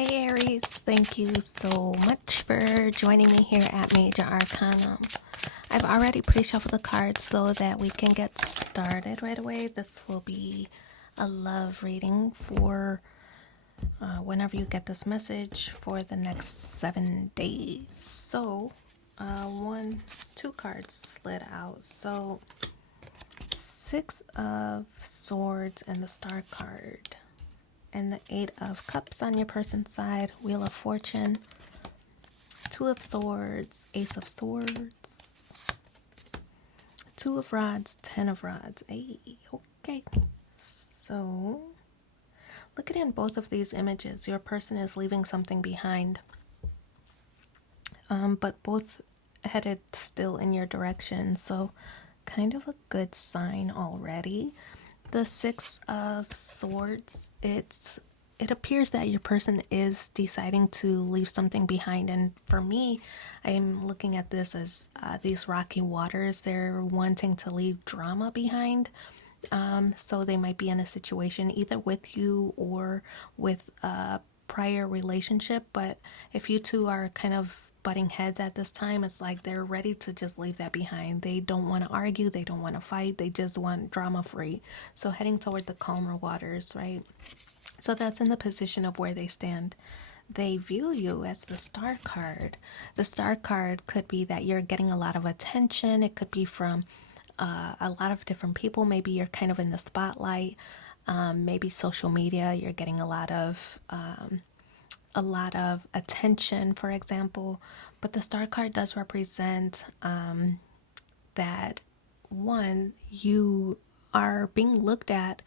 Hey Aries, thank you so much for joining me here at Major Arcanum. I've already pre-shuffled the cards so that we can get started right away. This will be a love reading for whenever you get this message for the next 7 days. So, two cards slid out. So, Six of Swords and the Star card. And the Eight of Cups on your person's side, Wheel of Fortune, Two of Swords, Ace of Swords, Two of Rods, Ten of Rods. Hey, okay. So, look at in both of these images. Your person is leaving something behind, but both headed still in your direction. So, kind of a good sign already. The Six of Swords, it appears that your person is deciding to leave something behind. And for me, I am looking at this as these rocky waters. They're wanting to leave drama behind. So they might be in a situation either with you or with a prior relationship. But if you two are kind of butting heads at this time, it's like they're ready to just leave that behind. They don't want to argue, they don't want to fight, they just want drama free. So heading toward the calmer waters, right? So that's in the position of where they stand. They view you as the Star card. The Star card could be that you're getting a lot of attention. It could be from a lot of different people. Maybe you're kind of in the spotlight. Maybe social media, you're getting a lot of attention, for example. But the Star card does represent that one, you are being looked at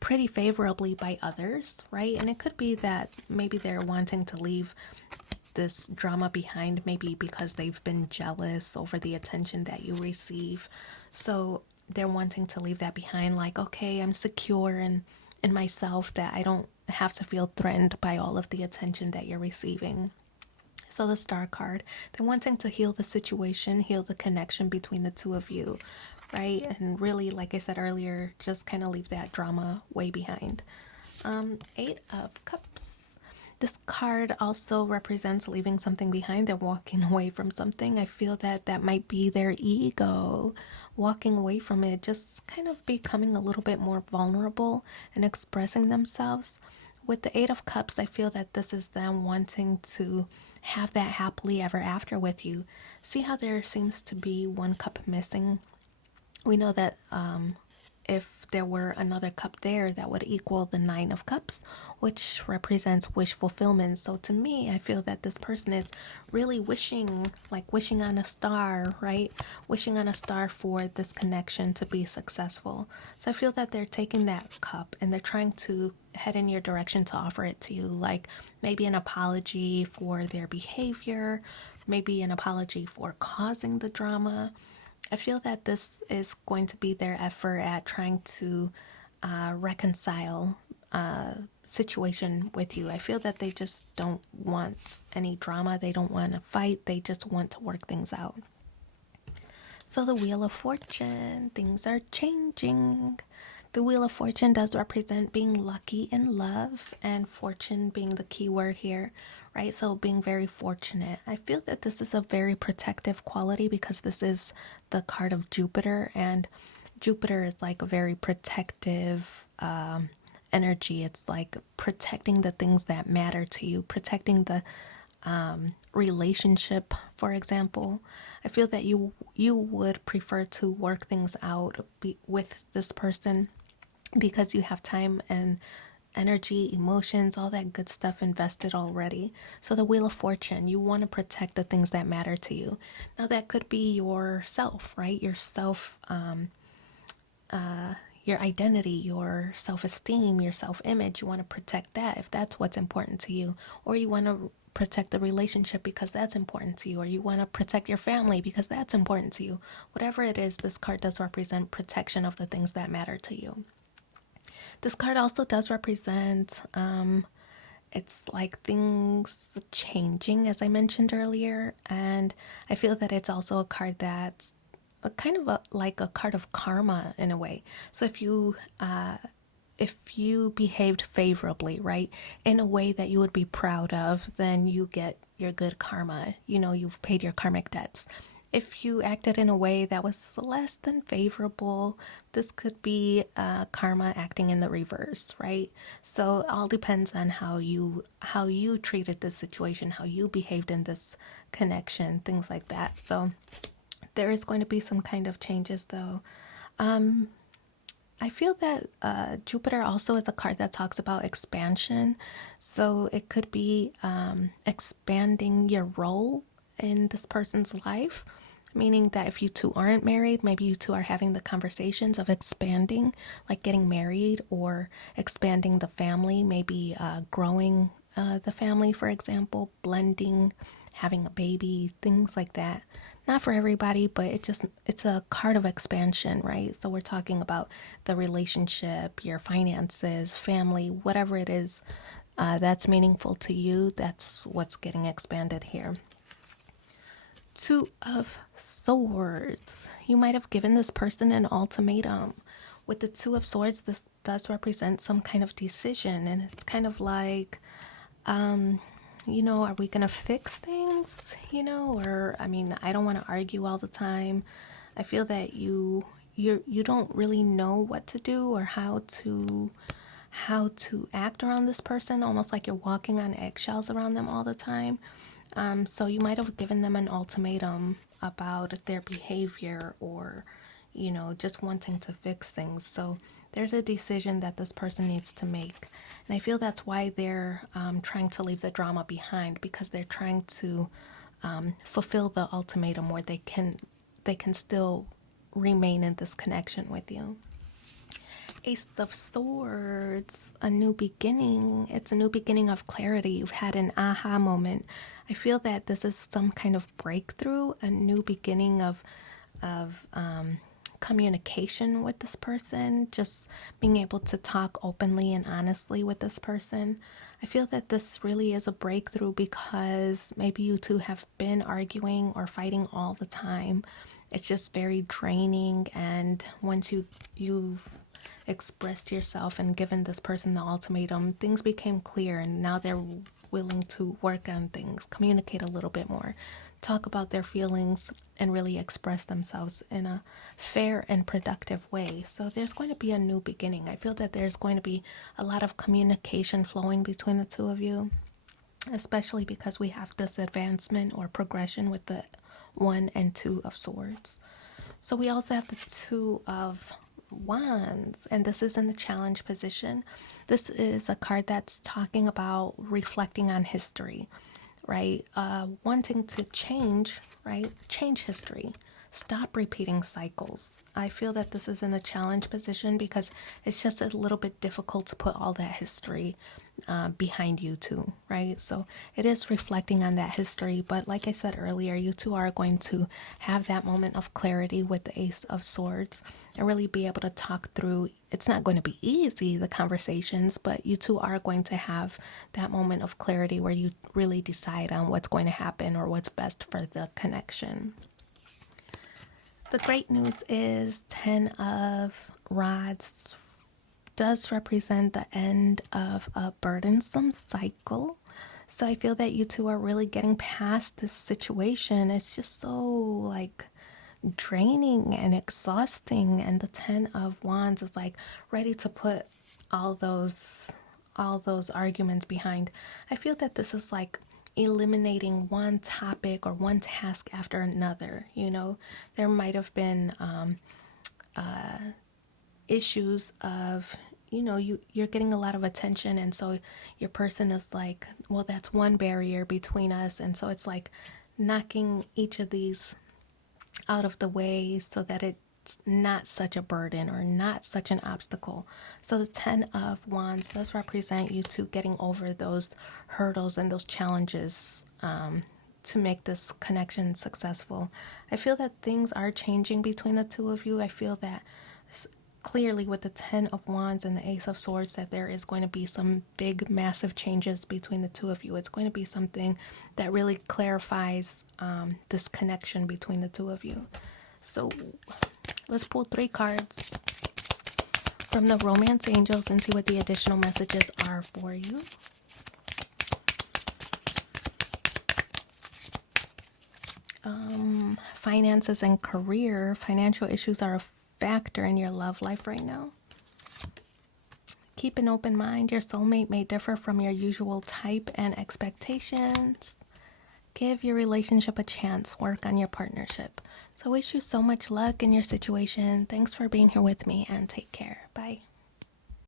pretty favorably by others, right? And it could be that maybe they're wanting to leave this drama behind, maybe because they've been jealous over the attention that you receive. So they're wanting to leave that behind, like, okay, I'm secure in myself, that I don't have to feel threatened by all of the attention that you're receiving. So the Star card, they're wanting to heal the situation, heal the connection between the two of you, right? And really, like I said earlier, just kind of leave that drama way behind. Eight of Cups. This card also represents leaving something behind. They're walking away from something. I feel that that might be their ego walking away from it, just kind of becoming a little bit more vulnerable and expressing themselves. With the Eight of Cups, I feel that this is them wanting to have that happily ever after with you. See how there seems to be one cup missing? We know that if there were another cup there, that would equal the Nine of Cups, which represents wish fulfillment. So to me, I feel that this person is really wishing, like wishing on a star, right? Wishing on a star for this connection to be successful. So I feel that they're taking that cup and they're trying to head in your direction to offer it to you, like maybe an apology for their behavior, maybe an apology for causing the drama. I feel that this is going to be their effort at trying to reconcile situation with you. I feel that they just don't want any drama. They don't want to fight. They just want to work things out. So the Wheel of Fortune, things are changing. The Wheel of Fortune does represent being lucky in love, and fortune being the key word here, right? So being very fortunate. I feel that this is a very protective quality because this is the card of Jupiter, and Jupiter is like a very protective energy. It's like protecting the things that matter to you, protecting the relationship, for example. I feel that you would prefer to work things out with this person because you have time and energy, emotions, all that good stuff invested already. So the Wheel of Fortune, you want to protect the things that matter to you. Now that could be yourself, right? Yourself, your identity, your self-esteem, your self-image. You want to protect that if that's what's important to you. Or you want to protect the relationship because that's important to you. Or you want to protect your family because that's important to you. Whatever it is, this card does represent protection of the things that matter to you. This card also does represent, it's like things changing, as I mentioned earlier. And I feel that it's also a card that's like a card of karma in a way. So if you if you behaved favorably, right, in a way that you would be proud of, then you get your good karma. You've paid your karmic debts. If you acted in a way that was less than favorable, this could be karma acting in the reverse, right? So it all depends on how you treated this situation, how you behaved in this connection, things like that. So there is going to be some kind of changes, though. I feel that Jupiter also is a card that talks about expansion. So it could be expanding your role in this person's life, meaning that if you two aren't married, maybe you two are having the conversations of expanding, like getting married or expanding the family, maybe growing the family, for example, blending, having a baby, things like that. Not for everybody, but it's a card of expansion, right? So we're talking about the relationship, your finances, family, whatever it is that's meaningful to you. That's what's getting expanded here. Two of Swords. You might have given this person an ultimatum. With the Two of Swords, this does represent some kind of decision, and it's kind of like, are we gonna fix things? Or I don't want to argue all the time. I feel that you don't really know what to do or how to act around this person, almost like you're walking on eggshells around them all the time. So you might have given them an ultimatum about their behavior or, just wanting to fix things. So there's a decision that this person needs to make. And I feel that's why they're trying to leave the drama behind, because they're trying to fulfill the ultimatum where they can still remain in this connection with you. Ace of Swords, a new beginning. It's a new beginning of clarity. You've had an aha moment. I feel that this is some kind of breakthrough, a new beginning of communication with this person, just being able to talk openly and honestly with this person. I feel that this really is a breakthrough because maybe you two have been arguing or fighting all the time. It's just very draining, and once you've expressed yourself and given this person the ultimatum, things became clear, and now they're willing to work on things, communicate a little bit more, talk about their feelings, and really express themselves in a fair and productive way. So there's going to be a new beginning. I feel that there's going to be a lot of communication flowing between the two of you, especially because we have this advancement or progression with the 1 and 2 of Swords. So we also have the 2 of Wands, and this is in the challenge position. This is a card that's talking about reflecting on history, right? Wanting to change, right? Change history. Stop repeating cycles. I feel that this is in the challenge position because it's just a little bit difficult to put all that history behind you two, right? So it is reflecting on that history, but like I said earlier, you two are going to have that moment of clarity with the Ace of Swords and really be able to talk through. It's not going to be easy, the conversations, but you two are going to have that moment of clarity where you really decide on what's going to happen or what's best for the connection. The great news is 10 of Rods does represent the end of a burdensome cycle. So I feel that you two are really getting past this situation. It's just so like draining and exhausting, and the 10 of Wands is like ready to put all those arguments behind. I feel that this is like eliminating one topic or one task after another. There might have been issues of you're getting a lot of attention, and so your person is like, well, that's one barrier between us, and so it's like knocking each of these out of the way so that it's not such a burden or not such an obstacle. So the 10 of Wands does represent you two getting over those hurdles and those challenges to make this connection successful. I feel that things are changing between the two of you. I feel that clearly with the 10 of Wands and the Ace of Swords that there is going to be some big, massive changes between the two of you. It's going to be something that really clarifies this connection between the two of you. So let's pull 3 cards from the romance angels and see what the additional messages are for you. Finances and career. Financial issues are a factor in your love life right now. Keep an open mind. Your soulmate may differ from your usual type and expectations. Give your relationship a chance. Work on your partnership. So I wish you so much luck in your situation. Thanks for being here with me and take care. Bye.